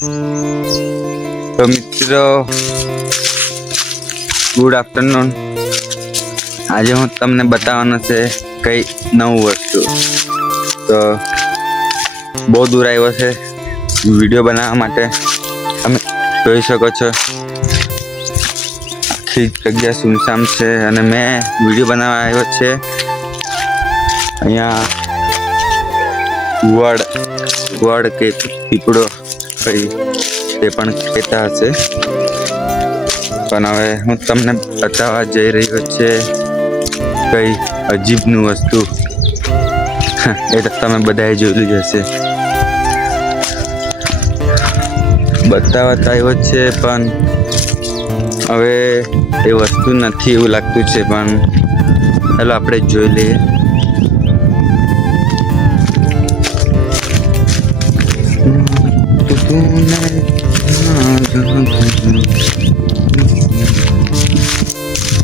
તો મિત્રો good afternoon. આજે હું તમને બતાવવાનો છે કઈ નવું વસ્તુ. તો બહુ દૂર આવ્યો છે વિડીયો બનાવવા માટે. તમે જોઈ શકો છો આખી જગ્યા સુનસામ છે અને મેં વિડીયો બનાવવા આવ્યો છે અહીંયા વડ કે પીપળો કઈ તે પણ કહેતા હશે. પણ હવે હું તમને બતાવવા જઈ રહ્યો છે કઈ અજીબનું વસ્તુ. એ તો તમે બધાએ જોયેલું જ હશે. બતાવવા તો આવ્યો છે પણ હવે એ વસ્તુ નથી એવું લાગતું છે. પણ ચાલો આપણે જોઈ લઈએ.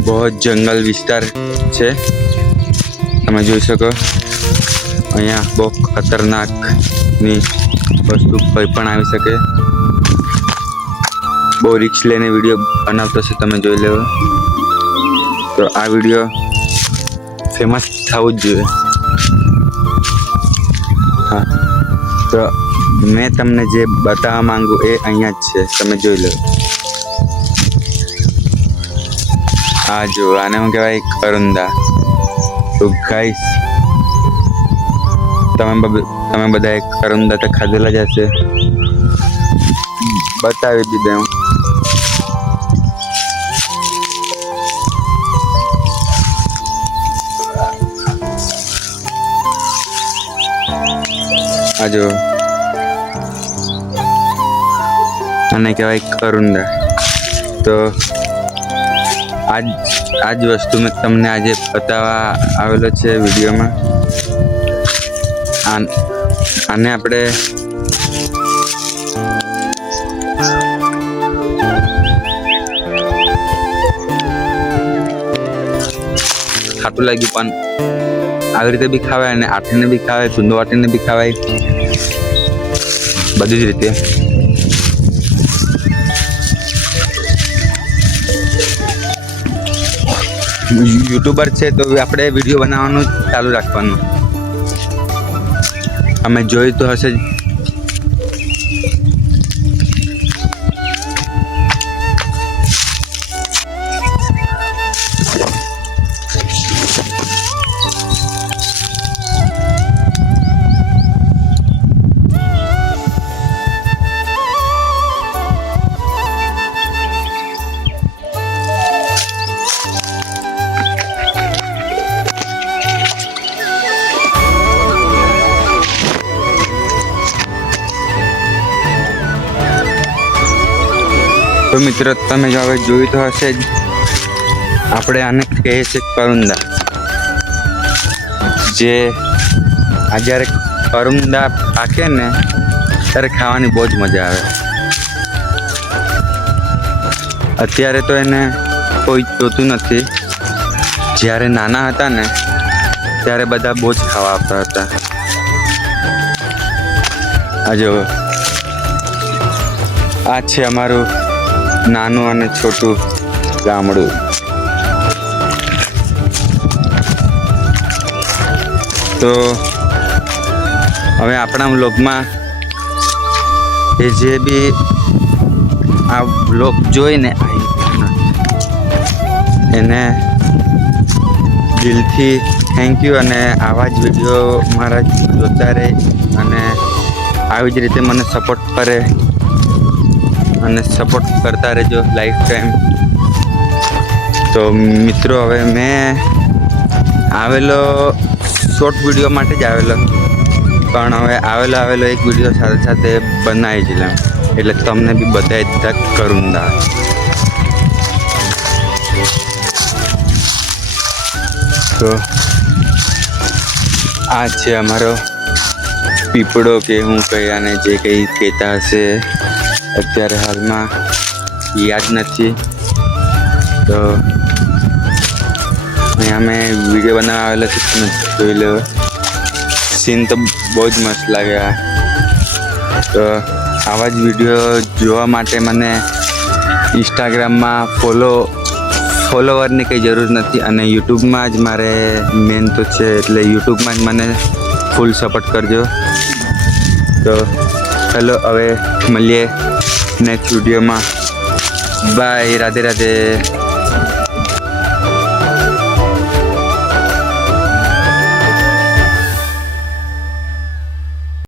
બહુ જંગલ વિસ્તાર છે, તમે જોઈ શકો. અહીંયા બહુ ખતરનાકની વસ્તુ કોઈ પણ આવી શકે. બહુ રિસ્ક લઈને વિડીયો બનાવતો છે, તમે જોઈ લેવો. તો આ વિડીયો ફેમસ થવું જ જોઈએ. હા, તો મેં તમને જે બતાવવા માંગુ એ અહીંયા જ છે, તમે જોઈ લો. આ જો આને શું કહેવાય, કરુંદા. તો ગાઈસ તમે બધાએ કરુંદા તો ખાધેલા જ હશે. બતાવી દીધા હું. આ જો આને કહેવાય કરુંદા. તો આ જ વસ્તુ મેં તમને આજે બતાવવા આવેલો છે વિડીયોમાં. આને આપણે ખાટું લાગ્યું પણ આવી રીતે બી ખાવાય અને આઠીને બી ખાવાય, ચૂંદો વાટીને બી ખાવાય, બધી જ રીતે. યુટ્યુબર છે તો આપણે વિડીયો બનાવવાનું ચાલુ રાખવાનું. અમે જોઈ તો હશે જ. તો મિત્રો તમે જો હવે જોયું તો હશે જ. આપણે આને કહે છે કરુંદા. જે આ જ્યારે કરુંદા પાકે ને ત્યારે ખાવાની બહુ જ મજા આવે. અત્યારે તો એને કોઈ જોતું નથી. જ્યારે નાના હતા ને ત્યારે બધા બહુ જ ખાવા આવતા હતા. આ જો આ છે અમારું નાનું અને છોટું ગામડું. તો હવે આપણા વ્લોગમાં એ જે બી આ વ્લોગ જોઈને એને દિલથી થેન્ક યુ. અને આવા જ વિડીયો મારા જોતા રહે અને આવી જ રીતે મને સપોર્ટ કરે અને સપોર્ટ કરતા રહેજો લાઈફ ટાઈમ. તો મિત્રો હવે મેં આવેલો શોર્ટ વિડીયો માટે જ આવેલો, પણ હવે આવેલો એક વિડીયો સાથે સાથે બનાવી જ લઉં એટલે તમને બી બતાવી દીધા કરુંદા. તો આ છે અમારો પીપળો કે હું કહી આને જે કંઈ કહેતા હશે, અત્યારે હાલમાં યાદ નથી. તો અહીંયા મેં વિડીયો બનાવવા આવેલો છે, તમે જોઈ લો. સીન તો બહુ જ મસ્ત લાગ્યા. તો આવા જ વિડીયો જોવા માટે મને ઇન્સ્ટાગ્રામમાં ફોલોવરની કંઈ જરૂર નથી અને યુટ્યુબમાં જ મારે મેન તો છે, એટલે યુટ્યુબમાં જ મને ફૂલ સપોર્ટ કરજો. તો ચલો હવે મળીએ નેક્સ્ટ વિડીયોમાં. બાય. રાધે રાધે.